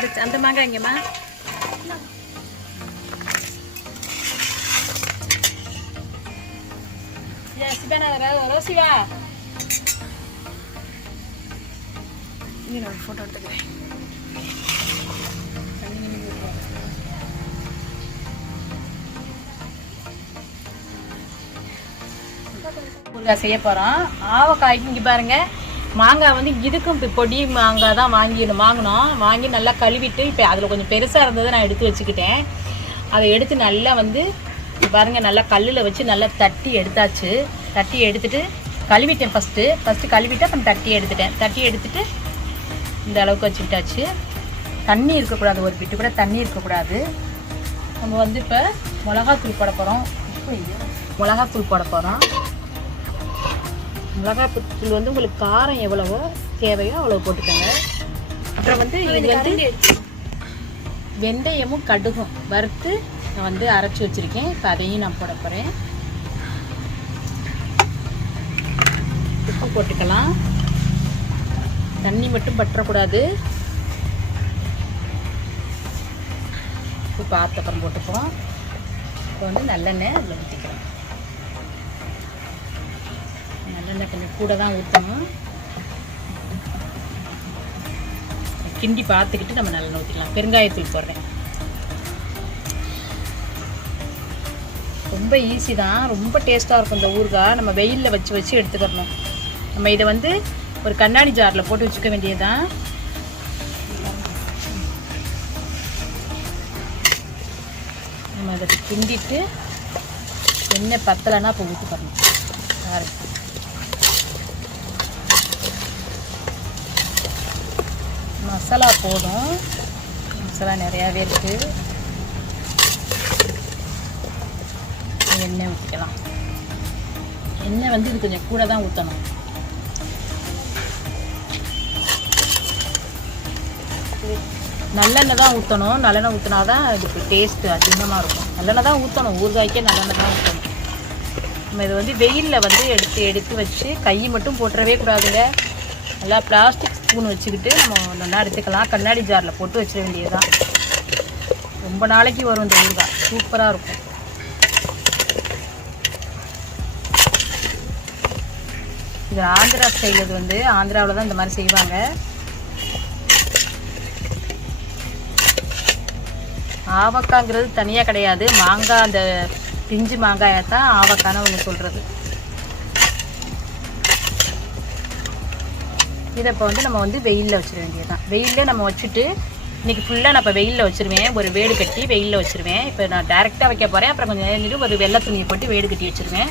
அந்த அந்த மாங்காய் எங்கம்மா ஏ சிவனா ரோசிவா இங்கே நான் ஃபோட்டோ எடுத்துக்கிறேன். ஊறுகாய் செய்ய போகிறோம் ஆவக்காய்க்கு இங்கே பாருங்க. மாங்காய் வந்து இதுக்கும் இப்போ பொடி மாங்காய் தான் வாங்கிடணும் வாங்கினோம். வாங்கி நல்லா கழுவிட்டு இப்போ அதில் கொஞ்சம் பெருசாக இருந்ததை நான் எடுத்து வச்சுக்கிட்டேன். அதை எடுத்து நல்லா வந்து இங்க பாருங்க நல்லா கல்லில் வச்சு நல்லா தட்டி எடுத்தாச்சு. தட்டி எடுத்துட்டு கழுவிட்டேன் ஃபஸ்ட்டு ஃபஸ்ட்டு கழுவிட்டு அப்புறம் தட்டி எடுத்துட்டேன். தட்டி எடுத்துட்டு இந்த அளவுக்கு வச்சுக்கிட்டாச்சு. தண்ணி இருக்கக்கூடாது ஒரு பிட்டு கூட தண்ணி இருக்கக்கூடாது. நம்ம வந்து இப்போ மிளகாத்தூள் போட போகிறோம் மிளகாத்தூள் போட போகிறோம் மிளகாத்தூள் வந்து உங்களுக்கு காரம் எவ்வளவோ தேவையோ அவ்வளோ போட்டுக்கோங்க. அப்புறம் வந்து இது வந்து வெந்தயமும் கடுகும். வறுத்து நான் வந்து அரைச்சி வச்சுருக்கேன். இப்போ அதையும் நான் போட போகிறேன் உப்பு போட்டுக்கலாம். தண்ணி மட்டும் பற்றக்கூடாது. உப்பு பார்த்து அப்புறம் போட்டுப்போம் இப்போ வந்து நல்லெண்ணெய் அதில் ஊற்றிக்கலாம் நல்லெண்ணெய் கொஞ்சம் கூட தான் ஊற்றணும் கிண்டி பார்த்துக்கிட்டு நம்ம நல்லெண்ணெய் ஊற்றிக்கலாம் பெருங்காயத்தூள் போடுறேன். ரொம்ப ஈஸி தான். ரொம்ப டேஸ்ட்டாக இருக்கும் இந்த ஊறுகாய். நம்ம வெயிலில் வச்சு வச்சு எடுத்துக்கிறணும். நம்ம இதை வந்து ஒரு கண்ணாடி ஜாரில் போட்டு வச்சுக்க வேண்டியதுதான். நம்ம அதை கிண்டிட்டு எண்ணெய் பத்தலைன்னா இப்போ ஊற்றி பண்ணணும் மசாலா போதும். மசாலா நிறையாவே இருக்குது எண்ணெய் ஊற்றிக்கலாம் எண்ணெய் வந்து இது கொஞ்சம் கூட தான் ஊற்றணும் நல்லெண்ணெய் தான் ஊற்றணும் நல்லெண்ணெய் ஊற்றினா தான் இதுக்கு டேஸ்ட்டு அதிகமாக இருக்கும். நல்லெண்ணெய் தான் ஊற்றணும் ஊறுகாய்க்கே நல்லெண்ணெய் தான் ஊற்றணும் நம்ம இது வந்து வெயிலில் வந்து எடுத்து எடுத்து வச்சு கை மட்டும் போட்டுறவே கூடாதுங்க. நல்லா பிளாஸ்டிக் ஸ்பூன் வச்சுக்கிட்டு நம்ம நல்லா எடுத்துக்கலாம் கண்ணாடி ஜாரில் போட்டு வச்சிட வேண்டியதுதான். ரொம்ப நாளைக்கு வரும் இந்த ஊறுகாய். சூப்பராக இருக்கும். இது ஆந்திரா ஸ்டைல் இது வந்து. ஆந்திராவில் தான் இந்த மாதிரி செய்வாங்க. ஆவக்காங்கிறது தனியாக கிடையாது. மாங்காய் அந்த பிஞ்சு மாங்காயை தான் ஆவக்கான்னு ஒன்று சொல்கிறது இதை இப்போ வந்து நம்ம வந்து வெயிலில் வச்சிட வேண்டியதுதான். வெயிலில் நம்ம வச்சுட்டு இன்றைக்கி ஃபுல்லாக நான் இப்போ வெயிலில் வச்சுருவேன். ஒரு வேடு கட்டி வெயிலில் வச்சுருவேன். இப்போ நான் டேரெக்டாக வைக்க போகிறேன் அப்புறம் கொஞ்சம் நேரம் ஒரு வெள்ளை துணியை போட்டு வேடு கட்டி வச்சுருவேன்.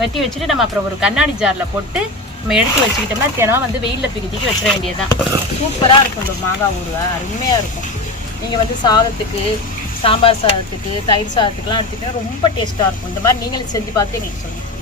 கட்டி வச்சுட்டு நம்ம அப்புறம் ஒரு கண்ணாடி ஜாரில் போட்டு நம்ம எடுத்து வச்சுக்கிட்டோம்னா தினம் வந்து வெயிலில் தூக்கி தூக்கி வச்சிட வேண்டியதுதான். சூப்பராக இருக்கும் இந்த மாங்காய் ஊறுகாய். அருமையாக இருக்கும். நீங்கள் வந்து சாதத்துக்கு சாம்பார் சாதத்துக்கு தயிர் சாதத்துக்குலாம் எடுத்துக்கிட்டா ரொம்ப டேஸ்ட்டாக இருக்கும். இந்த மாதிரி நீங்களும் செஞ்சு பார்த்து எங்களுக்கு சொல்லுங்கள்